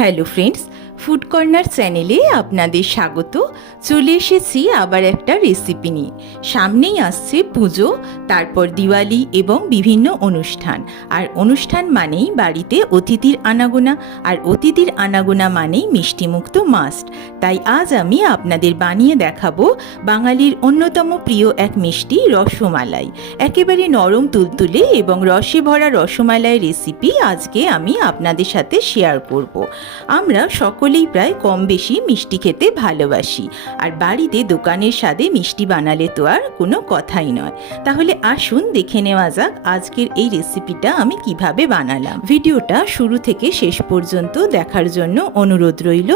Hello friends food corner চ্যানেলে আপনাদের স্বাগত। চলে এসেছি আবার একটা রেসিপি নিয়ে। সামনেই আসছে পুজো, তারপর দিওয়ালি এবং বিভিন্ন অনুষ্ঠান। আর অনুষ্ঠান মানেই বাড়িতে অতিথির আনাগোনা, আর অতিথির আনাগোনা মানেই মিষ্টিমুক্ত মাস্ট তাই আজ আমি আপনাদের বানিয়ে দেখাবো বাঙালির অন্যতম প্রিয় এক মিষ্টি রসমালাই। একেবারে নরম তুলতুলে এবং রসে ভরা রসমালাই রেসিপি আজকে আমি আপনাদের সাথে শেয়ার করব। আমরা সকলেই প্রায় কম বেশি মিষ্টি খেতে ভালোবাসি। আর বাড়িতে দোকানের স্বাদে মিষ্টি বানালে তো আর কোনো কথাই নয়। তাহলে আসুন দেখে নেওয়া যাক আজকের এই রেসিপিটা আমি কীভাবে বানালাম। ভিডিওটা শুরু থেকে শেষ পর্যন্ত দেখার জন্য অনুরোধ রইল।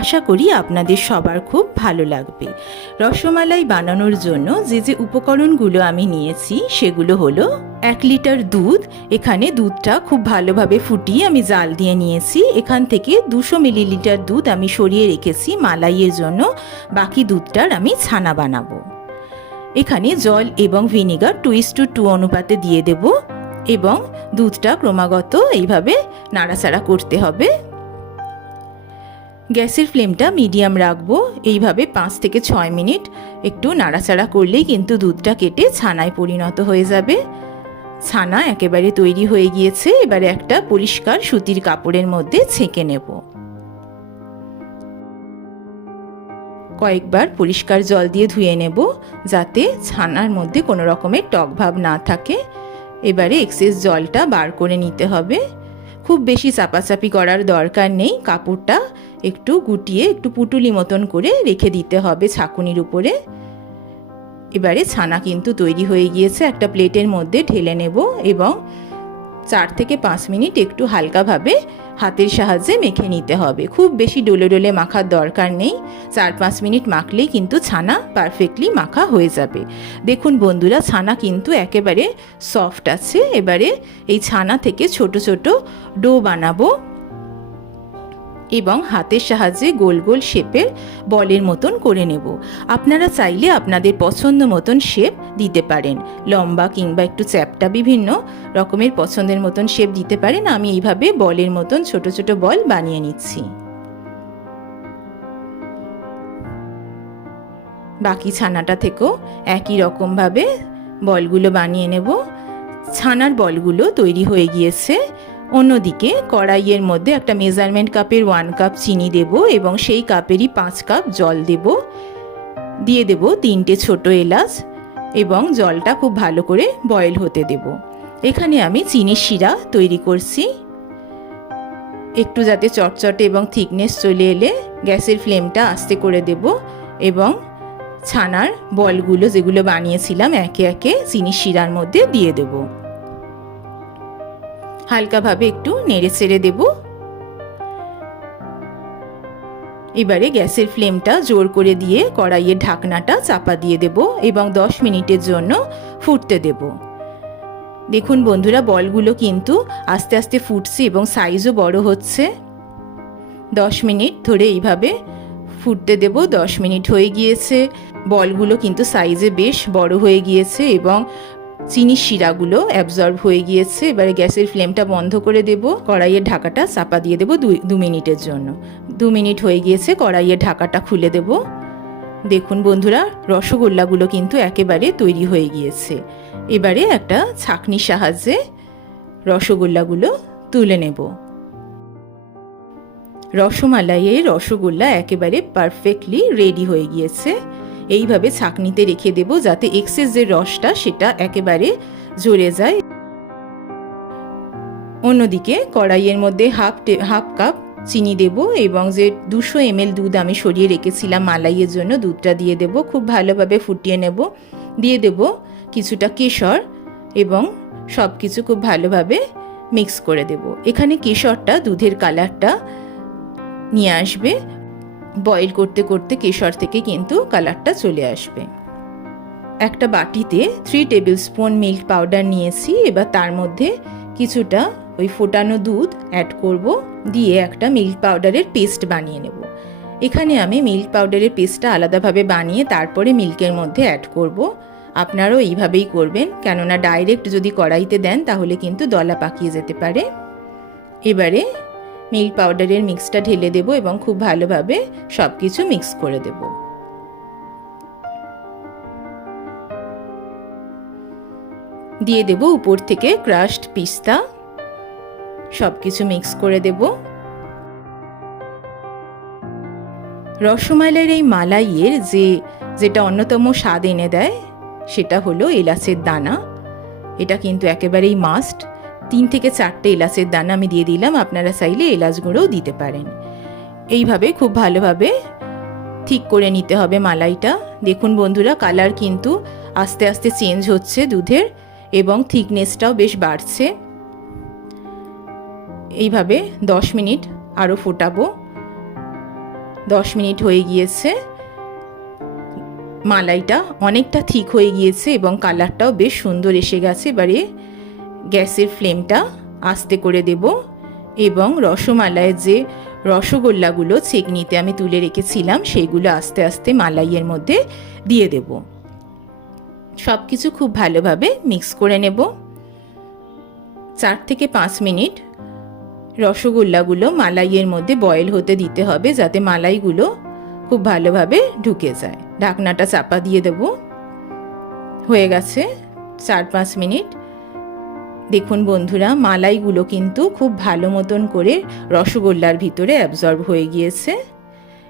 আশা করি আপনাদের সবার খুব ভালো লাগবে। রসমালাই বানানোর জন্য যে যে উপকরণগুলো আমি নিয়েছি সেগুলো হলো এক লিটার দুধ, এখানে দুধটা খুব ভালোভাবে ফুটিয়ে আমি জাল দিয়ে নিয়েছি। এখান থেকে দুশো মিলিলিটার দুধ আমি সরিয়ে রেখেছি মালাইয়ের জন্য। বাকি দুধটার আমি ছানা বানাবো। এখানে জল এবং vinegar two is to two অনুপাতে দিয়ে দেব এবং দুধটা ক্রমাগত এইভাবে নাড়াচাড়া করতে হবে। গ্যাসের ফ্লেমটা মিডিয়াম রাখব, এইভাবে পাঁচ থেকে ছয় মিনিট। একটু নাড়াচাড়া করলেই কিন্তু দুধটা কেটে ছানায় পরিণত হয়ে যাবে। ছানা একেবারে তৈরি হয়ে গিয়েছে, এবারে একটা পরিষ্কার সুতির কাপড়ের মধ্যে ছেঁকে নেব। কয়েকবার পরিষ্কার জল দিয়ে ধুয়ে নেব, যাতে ছানার মধ্যে কোনো রকমের টক ভাব না থাকে। এবারে এক্সেস জলটা বার করে নিতে হবে। খুব বেশি চাপাচাপি করার দরকার নেই, কাপড়টা একটু গুটিয়ে, একটু পুটুলি মতন করে রেখে দিতে হবে ছাকুনির উপরে। এবারে ছানা কিন্তু তৈরি হয়ে গিয়েছে। একটা প্লেটের মধ্যে ঢেলে নেব এবং চার থেকে পাঁচ মিনিট একটু হালকাভাবে হাতের সাহায্যে মেখে নিতে হবে। খুব বেশি ডোলে ডোলে মাখার দরকার নেই। চার পাঁচ মিনিট মাখলেই কিন্তু ছানা পারফেক্টলি মাখা হয়ে যাবে। দেখুন বন্ধুরা, ছানা কিন্তু একেবারে সফট আছে। এবারে এই ছানা থেকে ছোট ছোট ডো বানাবো। এবং হাতের সাহায্যে গোল গোল শেপের বলের মতন করে নেব। আপনারা চাইলে আপনাদের পছন্দ মতন শেপ দিতে পারেন। লম্বা কিংবা একটু চ্যাপটা বিভিন্ন রকমের পছন্দের মতন শেপ দিতে পারেন। আমি এইভাবে বলের মতন ছোট ছোট বল বানিয়ে নিচ্ছি। বাকি ছানাটা থেকেও একই রকমভাবে বলগুলো বানিয়ে নেব। ছানার বলগুলো তৈরি হয়ে গিয়েছে। অন্যদিকে কড়াইয়ের মধ্যে একটা মেজারমেন্ট কাপের ওয়ান কাপ চিনি দেব এবং সেই কাপেরই পাঁচ কাপ জল দেব। দিয়ে দেব তিনটে ছোট এলাচ এবং জলটা খুব ভালো করে বয়েল হতে দেব। এখানে আমি চিনির শিরা তৈরি করছি। একটু যাতে চটচটে এবং থিকনেস চলে এলে গ্যাসের ফ্লেমটা আস্তে করে দেব এবং ছানার বলগুলো যেগুলো বানিয়েছিলাম একে একে চিনির শিরার মধ্যে দিয়ে দেবো। হালকাভাবে একটু নেড়ে ছেড়ে দেব। এবারে গ্যাসের ফ্লেমটা জোর করে দিয়ে কড়াইয়ের ঢাকনাটা চাপা দিয়ে দেব এবং দশ মিনিটের জন্য ফুটতে দেব। দেখুন বন্ধুরা, বলগুলো কিন্তু আস্তে আস্তে ফুটছে এবং সাইজও বড় হচ্ছে। দশ মিনিট ধরে এইভাবে ফুটতে দেব, দশ মিনিট হয়ে গিয়েছে। বলগুলো কিন্তু সাইজে বেশ বড় হয়ে গিয়েছে এবং চিনির শিরাগুলো অ্যাবজর্ব হয়ে গিয়েছে, এবারে গ্যাসের ফ্লেমটা বন্ধ করে দেব। কড়াইয়ের ঢাকাটা চাপা দিয়ে দেবো দুই, দু মিনিটের জন্য। দু মিনিট হয়ে গিয়েছে, কড়াইয়ের ঢাকাটা খুলে দেব। দেখুন বন্ধুরা, রসগোল্লাগুলো কিন্তু একেবারে তৈরি হয়ে গিয়েছে। এবারে একটা ছাকনির সাহায্যে রসগোল্লাগুলো তুলে নেব। রসমালাইয়ের রসগোল্লা একেবারে পারফেক্টলি রেডি হয়ে গিয়েছে। এইভাবে ছাকনিতে রেখে দেব যাতে এক্সেস যে রসটা সেটা একেবারে ঝরে যায়। অন্যদিকে কড়াইয়ের মধ্যে হাফ হাফ কাপ চিনি দেব এবং যে দুশো এমএল দুধ আমি সরিয়ে রেখেছিলাম মালাইয়ের জন্য দুধটা দিয়ে দেব, খুব ভালোভাবে ফুটিয়ে নেব। দিয়ে দেব কিছুটা কেশর এবং সব কিছু খুব ভালোভাবে মিক্স করে দেব। এখানে কেশরটা, দুধের কালারটা নিয়ে আসবে। বয়েল করতে করতে কেশর থেকে কিন্তু কালারটা চলে আসবে। একটা বাটিতে three tablespoon milk powder নিয়েছি, এবার তার মধ্যে কিছুটা ওই ফোটানো দুধ অ্যাড করব, দিয়ে একটা মিল্ক পাউডারের পেস্ট বানিয়ে নেব। এখানে আমি মিল্ক পাউডারের পেস্টটা আলাদাভাবে বানিয়ে তারপরে মিল্কের মধ্যে অ্যাড করব। আপনারাও এইভাবেই করবেন, কেননা ডাইরেক্ট যদি কড়াইতে দেন তাহলে কিন্তু দলা পাকিয়ে যেতে পারে। এবারে মিল্ক পাউডারের মিক্সটা ঢেলে দেবো এবং খুব ভালোভাবে সব কিছু মিক্স করে দেব। দিয়ে দেব উপর থেকে ক্রাশড পিস্তা। সব কিছু মিক্স করে দেব। রসমালাইয়ের এই মালাইয়ের যে, যেটা অন্যতম স্বাদ এনে দেয়, সেটা হলো এলাচের দানা। এটা কিন্তু একেবারেই মাস্ট তিন থেকে চারটে এলাচের দানা আমি দিয়ে দিলাম, আপনারা চাইলে এলাচ গুঁড়োও দিতে পারেন। এইভাবে খুব ভালোভাবে ঠিক করে নিতে হবে মালাইটা। দেখুন বন্ধুরা, কালার কিন্তু আস্তে আস্তে চেঞ্জ হচ্ছে দুধের এবং থিকনেসটাও বেশ বাড়ছে। এইভাবে দশ মিনিট আরও ফোটাবো। দশ মিনিট হয়ে গিয়েছে। মালাইটা অনেকটা ঠিক হয়ে গিয়েছে এবং কালারটাও বেশ সুন্দর এসে গেছে। এবারে গ্যাসের ফ্লেমটা আস্তে করে দেব এবং রসমালাইয়ের যে রসগোল্লাগুলো চেকনিতে আমি তুলে রেখেছিলাম সেইগুলো আস্তে আস্তে মালাইয়ের মধ্যে দিয়ে দেব। সব কিছু খুব ভালোভাবে মিক্স করে নেব। চার থেকে পাঁচ মিনিট রসগোল্লাগুলো মালাইয়ের মধ্যে বয়েল হতে দিতে হবে, যাতে মালাইগুলো খুব ভালোভাবে ঢুকে যায়। ঢাকনাটা চাপা দিয়ে দেব। হয়ে গেছে চার পাঁচ মিনিট দেখুন বন্ধুরা, মালাইগুলো কিন্তু খুব ভালো মতন করে রসগোল্লার ভিতরে অ্যাবজর্ব হয়ে গিয়েছে।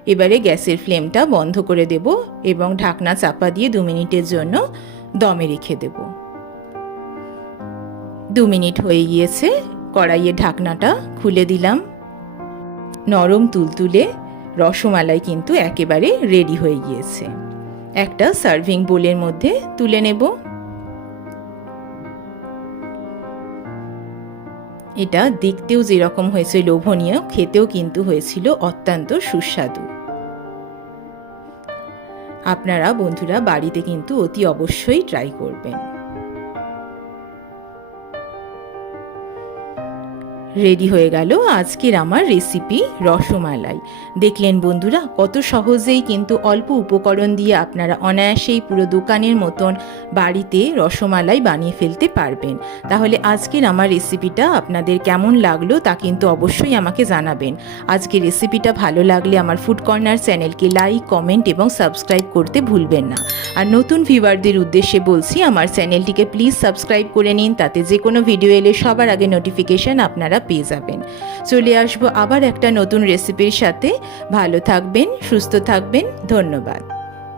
এবারে গ্যাসের ফ্লেমটা বন্ধ করে দেব এবং ঢাকনা চাপা দিয়ে দু মিনিটের জন্য দমে রেখে দেব। দু মিনিট হয়ে গিয়েছে কড়াইয়ের ঢাকনাটা খুলে দিলাম। নরম তুলতুলে রসমালাই কিন্তু একেবারে রেডি হয়ে গিয়েছে। একটা সার্ভিং বোলের মধ্যে তুলে নেব। এটা দেখতেও যেরকম হয়েছে লোভনীয়, খেতেও কিন্তু হয়েছিল অত্যন্ত সুস্বাদু। আপনারা বন্ধুরা বাড়িতে কিন্তু অতি অবশ্যই ট্রাই করবেন। রেডি হয়ে গেল আজকের আমার রেসিপি রসমালাই। দেখলেন বন্ধুরা, কত সহজেই কিন্তু অল্প উপকরণ দিয়ে আপনারা অনায়াসেই পুরো দোকানের মতন বাড়িতে রসমালাই বানিয়ে ফেলতে পারবেন। তাহলে আজকের আমার রেসিপিটা আপনাদের কেমন লাগল তা কিন্তু অবশ্যই আমাকে জানাবেন। আজকের রেসিপিটা ভালো লাগলে আমার ফুড কর্নার চ্যানেলকে লাইক কমেন্ট এবং সাবস্ক্রাইব করতে ভুলবেন না। আর নতুন ভিউয়ারদের উদ্দেশ্যে বলছি, আমার চ্যানেলটিকে প্লিজ সাবস্ক্রাইব করে নিন, তাতে যে কোনো ভিডিও এলে সবার আগে নোটিফিকেশান আপনারা পেয়ে যাবেন। চলে আসব আবার একটা নতুন রেসিপির সাথে। ভালো থাকবেন সুস্থ থাকবেন ধন্যবাদ।